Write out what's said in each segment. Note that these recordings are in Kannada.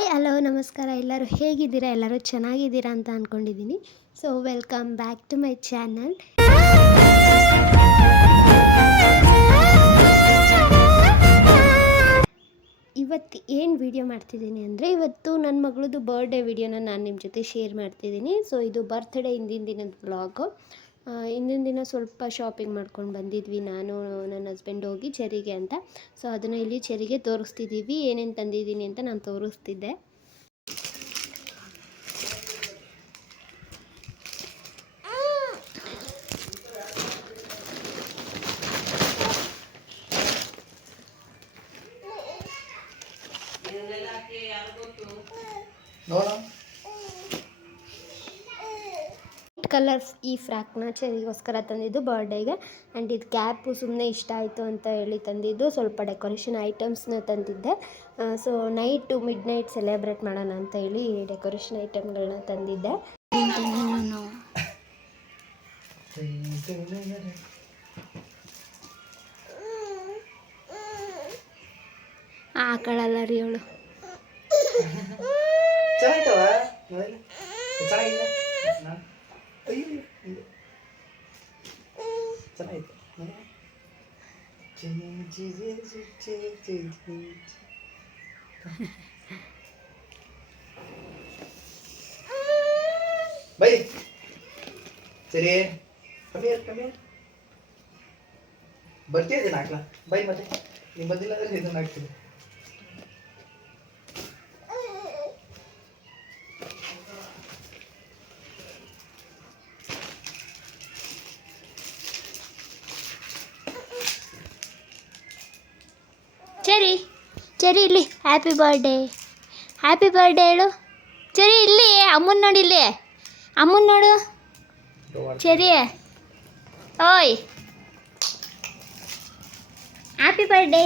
ಹಾಯ್ ಹಲೋ ನಮಸ್ಕಾರ. ಎಲ್ಲರೂ ಹೇಗಿದ್ದೀರಾ? ಎಲ್ಲರೂ ಚೆನ್ನಾಗಿದ್ದೀರಾ ಅಂತ ಅಂದ್ಕೊಂಡಿದ್ದೀನಿ. So welcome back to my channel. ಇವತ್ತು ಏನು ವಿಡಿಯೋ ಮಾಡ್ತಿದ್ದೀನಿ ಅಂದರೆ, ಇವತ್ತು ನನ್ನ ಮಗಳದ್ದು ಬರ್ಡೇ ವಿಡಿಯೋನ ನಾನು ನಿಮ್ಮ ಜೊತೆ ಶೇರ್ ಮಾಡ್ತಿದ್ದೀನಿ. ಸೊ ಇದು ಬರ್ತ್ಡೇ ಹಿಂದಿನ ದಿನದ ವ್ಲಾಗು. ಹಿಂದಿನ ದಿನ ಸ್ವಲ್ಪ ಶಾಪಿಂಗ್ ಮಾಡ್ಕೊಂಡು ಬಂದಿದ್ವಿ, ನಾನು ನನ್ನ ಹಸ್ಬೆಂಡ್ ಹೋಗಿ ಚೆರಿಗೆ ಅಂತ. ಸೊ ಅದನ್ನು ಇಲ್ಲಿ ಚೆರಿಗೆ ತೋರಿಸ್ತಿದ್ದೀವಿ, ಏನೇನು ತಂದಿದ್ದೀನಿ ಅಂತ ನಾನು ತೋರಿಸ್ತಿದ್ದೆ. ಕಲರ್ಸ್ ಈ ಫ್ರಾಕ್ನ ಚೆರಿಗೋಸ್ಕರ ತಂದಿದ್ದು ಬರ್ಡೇಗೆ. ಆ್ಯಂಡ್ ಇದು ಕ್ಯಾಪು ಸುಮ್ಮನೆ ಇಷ್ಟ ಆಯಿತು ಅಂತ ಹೇಳಿ ತಂದಿದ್ದು. ಸ್ವಲ್ಪ ಡೆಕೋರೇಷನ್ ಐಟಮ್ಸ್ನ ತಂದಿದ್ದೆ. ಸೊ ಮಿಡ್ ನೈಟ್ ಸೆಲೆಬ್ರೇಟ್ ಮಾಡೋಣ ಅಂತ ಹೇಳಿ ಡೆಕೋರೇಷನ್ ಐಟಮ್ಗಳನ್ನ ತಂದಿದ್ದೆ. ಆಕಳಲ್ಲ ರೀ ಅವಳು. ಬೈ ಸರಿ ಬರ್ತಿದ್ದೀನಿ ಹಾಕ್ಲಾ ಬೈ. ಮತ್ತೆ ನೀವು ಬಂದಿಲ್ಲ ಅಂದ್ರೆ ಇದನ್ನ ಹಾಕ್ತೀನಿ. ಚೆರಿ ಇಲ್ಲಿ ಹ್ಯಾಪಿ ಬರ್ಡೇ ಹೇಳು. ಚೆರಿ ಇಲ್ಲಿ ಅಮ್ಮನ ನೋಡಿ, ಇಲ್ಲಿ ಅಮ್ಮನ ನೋಡು. ಚೆರಿ ಓಯ್, happy birthday.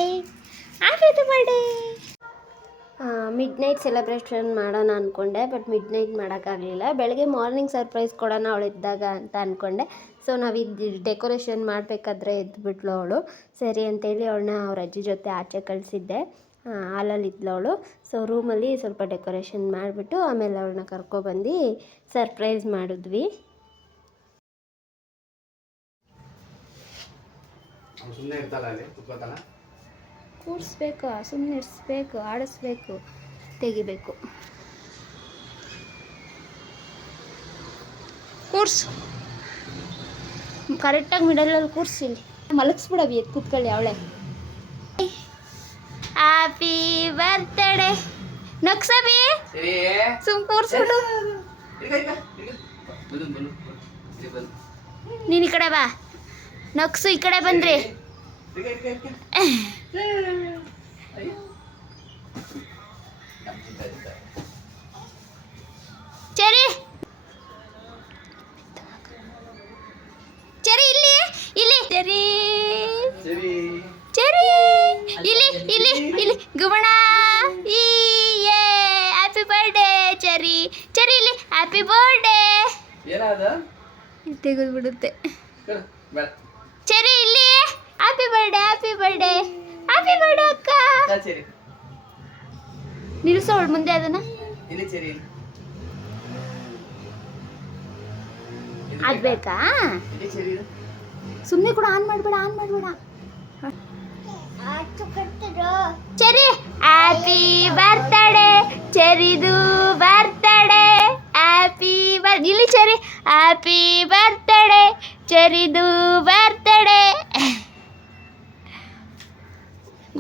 Mid night celebration ಮಾಡೋಣ ಅಂದ್ಕೊಂಡೆ, ಬಟ್ ಮಿಡ್ ನೈಟ್ ಮಾಡೋಕ್ಕಾಗಲಿಲ್ಲ. ಬೆಳಗ್ಗೆ ಮಾರ್ನಿಂಗ್ ಸರ್ಪ್ರೈಸ್ ಕೊಡೋಣ ಅವಳಿದ್ದಾಗ ಅಂತ ಅಂದ್ಕೊಂಡೆ. ಸೊ ನಾವು ಇದು ಡೆಕೋರೇಷನ್ ಮಾಡಬೇಕಾದ್ರೆ ಎದ್ದುಬಿಟ್ಲು ಅವಳು. ಸರಿ ಅಂತೇಳಿ ಅವಳನ್ನ ಅವ್ರ ಅಜ್ಜಿ ಜೊತೆ ಆಚೆ ಕಳಿಸಿದ್ದೆ. ಹಾಲಲ್ಲಿ ಇದ್ಲು ಅವಳು. ಸೊ ರೂಮಲ್ಲಿ ಸ್ವಲ್ಪ ಡೆಕೋರೇಷನ್ ಮಾಡಿಬಿಟ್ಟು ಆಮೇಲೆ ಅವಳನ್ನ ಕರ್ಕೊಬಂದು ಸರ್ಪ್ರೈಸ್ ಮಾಡಿದ್ವಿ. ಕೂರಿಸ್ಬೇಕು, ಸುಮ್ಮನೆ ಇರಿಸ್ಬೇಕು, ಆಡಿಸ್ಬೇಕು, ತೆಗಿಬೇಕು. ಕೂರ್ಸು, ಕರೆಕ್ಟಾಗಿ ಮಿಡಲಲ್ಲಿ ಕೂರಿಸಿಲ್ಲಿ ಮಲಗಿಸ್ಬಿಡವಿ, ಎದ್ದು ಕೂತ್ಕೊಳ್ಳಿ ಅವಳೆ. ಹ್ಯಾಪಿ ಬರ್ತ್ಡೇ ನಕ್ಸಬಿ, ಸುಮ್ ಕೂರಿಸ್ಬಿಡು. ನೀನು ಈ ಕಡೆ ಬಾ, ನಕ್ಸು ಈ ಕಡೆ ಬನ್ರಿ. ಚೆರಿ ಇಲ್ಲಿ ಇಲ್ಲಿ ಗುಮಣ. ಹ್ಯಾಪಿ ಬರ್ಡೇ ಚೆರಿ ಇಲ್ಲಿ, ಹ್ಯಾಪಿ ಬರ್ಡೇ. ತೆಗೆದ್ಬಿಡುತ್ತೆ. ಚೆರಿ ಇಲ್ಲಿ, ಹ್ಯಾಪಿ ಬರ್ಡೇ ಅಕ್ಕ. ನಿಲ್ಸು ಅವಳು ಮುಂದೆ ಅದನ್ನ. ಆಗ್ಬೇಕಾ? ಸುಮ್ಮನೆ ಕೂಡ ಆನ್ ಮಾಡಬೇಡ. ಚೆರಿ ಹ್ಯಾಪಿ ಬರ್ತ್ಡೇ, ಚೆರಿದು ಬರ್ತ್ಡೇ. ಇಲ್ಲಿ ಚೆರಿ ಹ್ಯಾಪಿ ಬರ್ತ್ಡೇ, ಚೆರಿದು ಬರ್ತ್ಡೇ.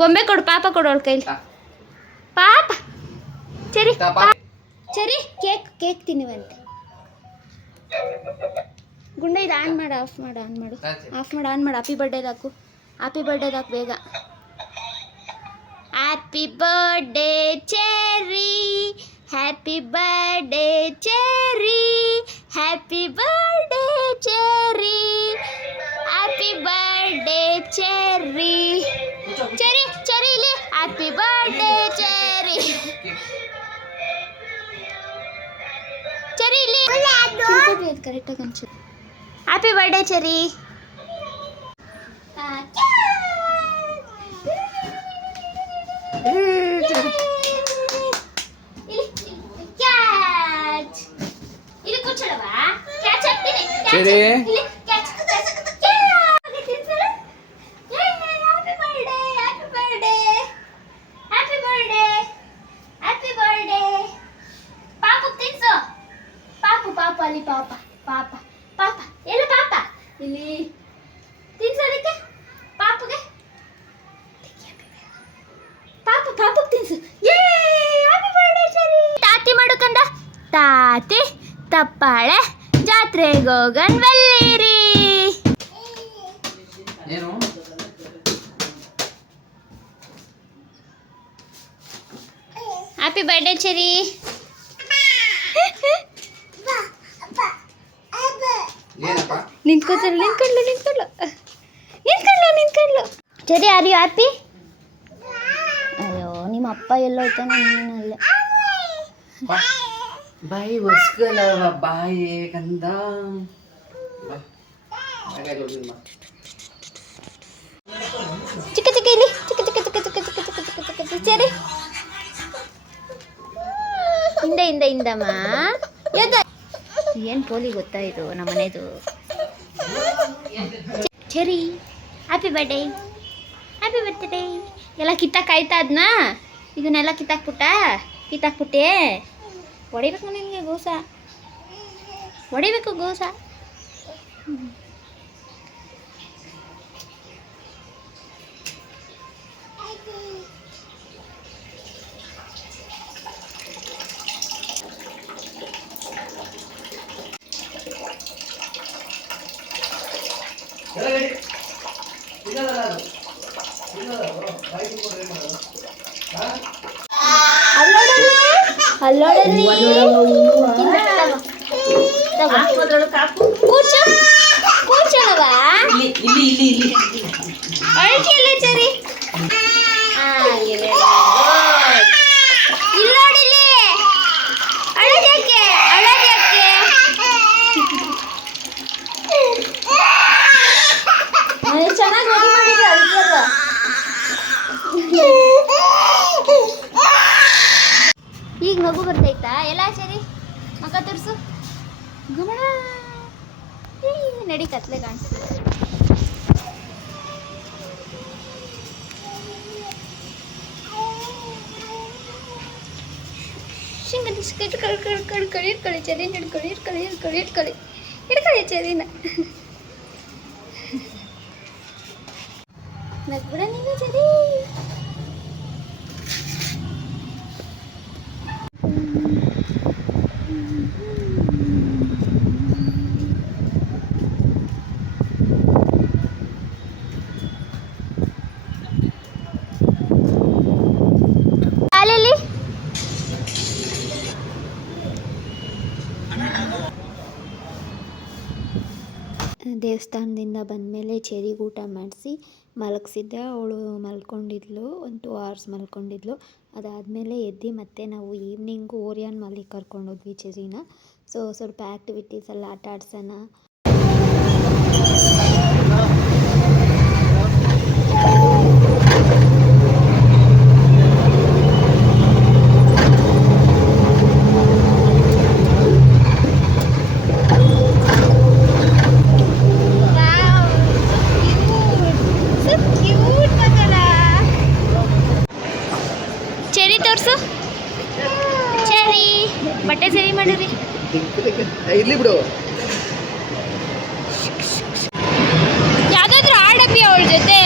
ಗೊಂಬೆ ಕೊಡು, ಪಾಪ ಕೊಡು ಅವಳ ಕೈಲಿ. ಪಾಪ ಚೆರಿ ಕೇಕ್ ತಿನ್ನುವಂತೆ. ಗುಂಡ ಇದು ಆನ್ ಮಾಡು, ಆಫ್ ಮಾಡು. ಹ್ಯಾಪಿ ಬರ್ಡೇದು ಹಾಕು ಬೇಗ. Happy birthday cherry, happy birthday cherry, happy birthday cherry, happy birthday cherry. Cherry ಇಲ್ಲಿ, ಹ್ಯಾಪಿ ಬರ್ಡೇ ಚೆರಿ. ಚೆರಿ ಇಲ್ಲಿ ಕರೆಕ್ಟಾಗಿ ಅನ್ಸುತ್ತೆ. Happy birthday cherry. ಸರಿ ಅಲ್ಲಿ ಪಾಪ ಪಾಪ ಪಾಪ ಎಲ್ಲ ಪಾಪ ಇಲ್ಲಿ ತಿನ್ಸೋದಕ್ಕೆ ಪಾಪಗೆ ಪಾಪ ಪಾಪಗೆ ತಿನ್ಸು ಏ ಹ್ಯಾಪಿ ಬರ್ಡೇ ಸರಿ ತಾತಿ ಮಾಡುಕಂದ ತಾತಿ ತಪ್ಪಾಳೆ ಜಾತ್ರೆಗೋಗನ್ ಬಲ್ಲಿರಿ ಏನು ಹ್ಯಾಪಿ ಬರ್ಡೇ ಚೆರಿ ಏನಪ್ಪ ನಿಂತ್ಕೋತಾರೆ ನಿಂತ್ಕೊಳ್ಳು ಚೆರಿ ಆರ್ ಯು ಹ್ಯಾಪಿ ಅಯ್ಯೋ ನಿಮ್ಮ ಅಪ್ಪ ಎಲ್ಲೋಯ್ತಾನೆ ನೀನಲ್ಲೇ ಬಾಯಿ ಒಸ್ಕಲವ ಬಾಯಿ ಕಂದ ಚಿಕ್ಕ ಚಿಕ್ಕ ಇಲ್ಲಿ ಚಿಕ್ಕ ಚೆರಿ ಹಿಂದಮ್ಮ ಏನು ಪೋಲಿ ಗೊತ್ತಾ ಇದು ನಮ್ಮ ಮನೆದು ಚೆರಿ ಹ್ಯಾಪಿ ಬರ್ಡೇ ಎಲ್ಲ ಕಿತ್ತಾಕಾಯ್ತಾ ಅದನ್ನ ಇದನ್ನೆಲ್ಲ ಕಿತ್ತಾಕ್ಬಿಟ್ಟೆ ಹೊಡಿಬೇಕು ನಿನಗೆ ಗೋಸ ಅಲ್ಲೋಡಲ್ಲಿ ಕೂಚಣವಾ ಅಳ್ಕೆಲ್ಲ ಸರಿ ಇಲ್ಲೋಡಿಲಿ ಅಳದ್ಯಾಕೆ ಚೆನ್ನಾಗಿ ರೆಡಿ ಮಾಡಿದ್ರೆ ಅಳ್ಕದ ಈಗ ನಗು ಬರ್ತೈತಾ ಎಲ್ಲ ಸರಿ ಮಕ್ಕ ತೋರಿಸು ಗಮನ ನಡಿ ಕತ್ಲೆ ಕಾಣಿಸ್ತಿದೆ ಕಳಿ ಚರಿ ಹಿಡ್ಕೊಳ್ಳಿ ಚರಿನ ನಗ್ಬಿಡ ನೀನು ಚರಿ ದೇವಸ್ಥಾನದಿಂದ ಬಂದಮೇಲೆ ಚೆರಿಗೆ ಊಟ ಮಾಡಿಸಿ ಮಲಗಿಸಿದ್ದೆ. ಅವಳು ಮಲ್ಕೊಂಡಿದ್ಲು, ಒಂದು 2 hours ಮಲ್ಕೊಂಡಿದ್ಲು. ಅದಾದಮೇಲೆ ಎದ್ದು ಮತ್ತೆ ನಾವು ಈವ್ನಿಂಗು ಓರಿಯನ್ ಮಾಲಿಗೆ ಕರ್ಕೊಂಡೋದ್ವಿ ಚೆರಿನ. ಸೊ ಸ್ವಲ್ಪ ಆ್ಯಕ್ಟಿವಿಟೀಸ್ ಎಲ್ಲ ಆಟ ಆಡ್ಸೋಣ. ಚೆರಿ ತೋರಿಸು, ಚೆರಿ ಬಟ್ಟೆ ಸರಿ ಮಾಡಿರಿ. ಇಲ್ಲಿ ಬಿಡು, ಯಾವ್ದಾದ್ರು ಆಡಪ್ಪಿ ಅವಳ ಜೊತೆ.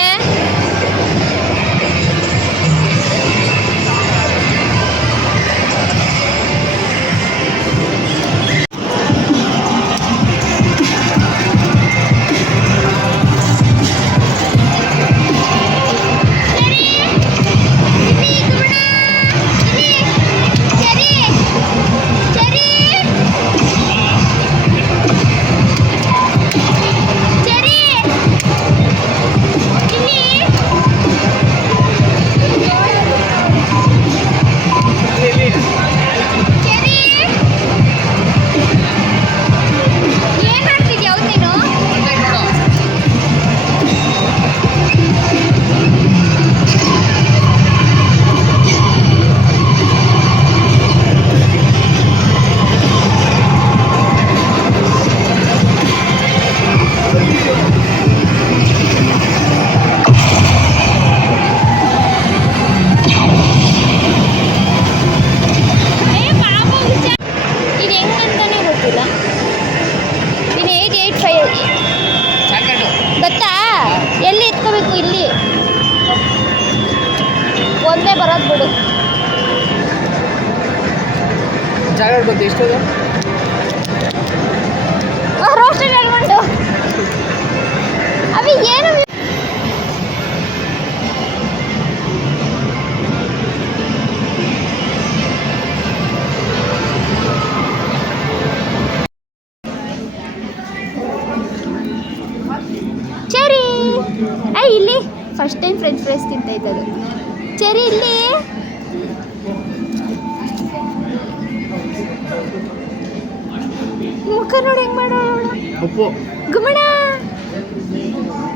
ಜಾಗ ಗೊತ್ತು ಎಷ್ಟದು ರೋಸ್ಟೆಡ್ ಆಲ್ಮಂಡು ಅವಿ ಏನು ಚೆರಿ ಇಲ್ಲಿ ಫಸ್ಟ್ ಟೈಮ್ ಫ್ರೆಂಚ್ ಫ್ರೈಸ್ ತಿಂತ ಇದ್ದದು ಚೆರಿ ಇಲ್ಲಿ ಮುಖ ನೋಡಿ ಹೆಂಗ್ ಮಾಡೋಣ ಉಪ್ಪು ಗುಮಣ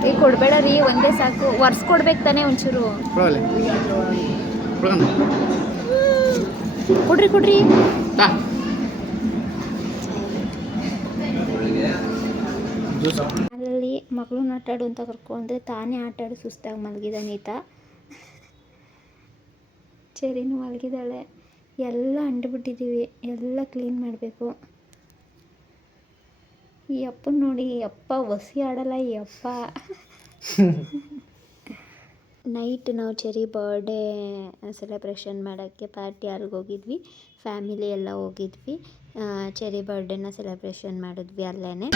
ಏ ಕೊಡಬೇಡ ರೀ ಒಂದೇ ಸಾಕು ಒರ್ಸ್ಕೊಡ್ಬೇಕು ತಾನೇ ಒಂಚೂರು ಕೊಡ್ರಿ ಕೊಡ್ರಿ ಅಲ್ಲಿ ಮಗಳನ್ನ ಆಟಾಡು ಅಂತ ಕರ್ಕೊಂಡ್ರೆ ತಾನೇ ಆಟಾಡು ಸುಸ್ತಾಗಿ ಮಲಗಿದಾನೆ ಈತ ಚೆರಿನೂ ಮಲಗಿದಾಳೆ ಎಲ್ಲ ಅಂಟ್ಬಿಟ್ಟಿದ್ದೀವಿ ಎಲ್ಲ ಕ್ಲೀನ್ ಮಾಡಬೇಕು ಈ ಅಪ್ಪನ ನೋಡಿ ಅಪ್ಪ ಒಸಿ ಆಡಲ್ಲ ಈ ಅಪ್ಪ ನೈಟ್ ನಾವು ಚೆರಿ ಬರ್ಡೇ ಸೆಲೆಬ್ರೇಷನ್ ಮಾಡೋಕ್ಕೆ ಪಾರ್ಟಿ ಅಲ್ಲಿಗೆ ಹೋಗಿದ್ವಿ ಫ್ಯಾಮಿಲಿ ಎಲ್ಲ ಹೋಗಿದ್ವಿ ಚೆರಿ ಬರ್ಡೇನ ಸೆಲೆಬ್ರೇಷನ್ ಮಾಡಿದ್ವಿ ಅಲ್ಲೇ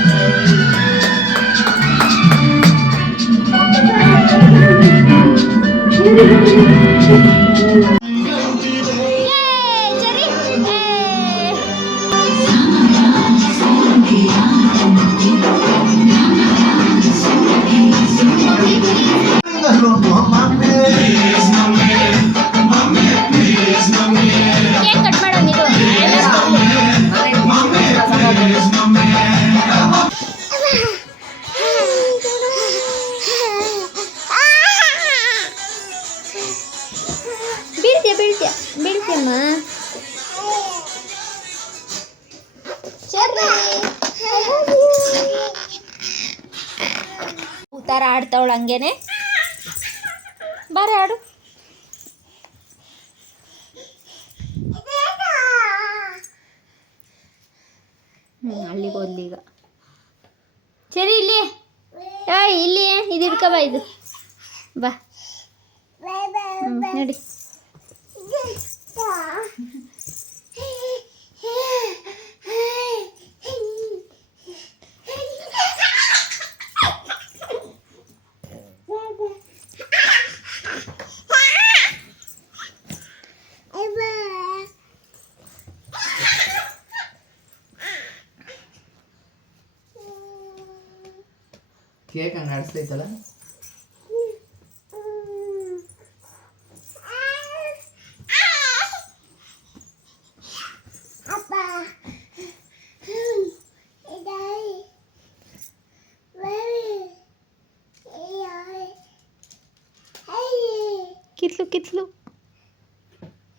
ಕಟ್ ಮಾಡೋದು ಬೀಳ್ತೀಯಮ್ಮ ಉತ್ತಾರ ಆಡ್ತಾವಳು ಹಂಗೇನೆ ಬಾರೆ ಆಡು ಅಲ್ಲಿಗೆ ಹೋದ್ಲಿ ಈಗ ಸರಿ ಇಲ್ಲಿ ಇಲ್ಲಿ ಇದು ಹಿಡ್ಕೊ ಬಾ ಇದು ಬಾ ನೋಡಿ ಕೇಕ್ ಹಂಗೆ ಆಡಿಸ್ತೈತಲ್ಲ ಕಿತ್ಲು ಕಿತ್ಲು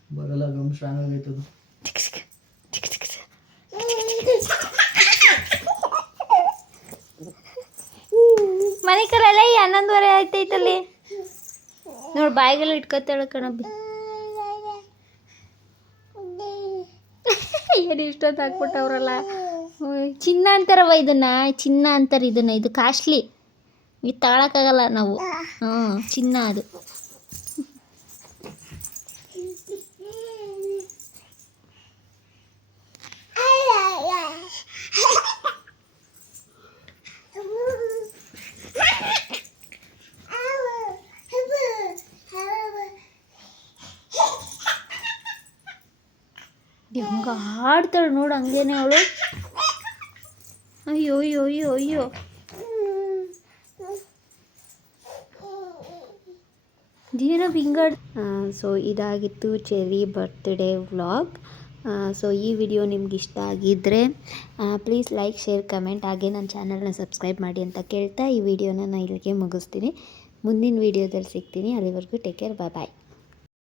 ಬರಲ್ಲ ಗಮ್ ಸ್ಟ್ರಾಂಗ್ ಆಗೈತದು ಮನೆ ಕರೆಲ್ಲ 11:30 ಆಯ್ತೈತಲ್ಲಿ ನೋಡಿ ಬಾಯಿಗೆಲ್ಲ ಇಟ್ಕೊತಾಳೆ ಕಣಬ್ಬಿ ಏನು ಇಷ್ಟೊತ್ತು ಹಾಕ್ಬಿಟ್ಟವ್ರಲ್ಲ ಚಿನ್ನ ಅಂತಾರವ ಇದನ್ನ ಚಿನ್ನ ಅಂತಾರೆ ಇದನ್ನ ಇದು ಕಾಸ್ಟ್ಲಿ ಇದು ತಗೊಳಕ್ಕಾಗಲ್ಲ ನಾವು ಚಿನ್ನ ಅದು ಹೆಂಗ ಆಡ್ತಾಳೆ ನೋಡು ಹಂಗೇನೆ ಅವಳು ಅಯ್ಯೋ ಅಯ್ಯೋ ಅಯ್ಯೋ ಅಯ್ಯೋ ಏನೋ ಹಿಂಗಾಡ್ ಸೊ ಇದಾಗಿತ್ತು ಚೆರಿ ಬರ್ತ್ಡೇ ವ್ಲಾಗ್ ಸೊ ಈ ವಿಡಿಯೋ ನಿಮ್ಗೆ ಇಷ್ಟ ಆಗಿದ್ದರೆ ಪ್ಲೀಸ್ ಲೈಕ್ ಶೇರ್ ಕಮೆಂಟ್ ಹಾಗೆ ನನ್ನ ಚಾನಲ್ನ ಸಬ್ಸ್ಕ್ರೈಬ್ ಮಾಡಿ ಅಂತ ಕೇಳ್ತಾ ಈ ವಿಡಿಯೋನ ನಾನು ಇಲ್ಲಿಗೆ ಮುಗಿಸ್ತೀನಿ ಮುಂದಿನ ವಿಡಿಯೋದಲ್ಲಿ ಸಿಗ್ತೀನಿ ಅಲ್ಲಿವರೆಗೂ ಟೇಕ್ ಕೇರ್ ಬಾಯ್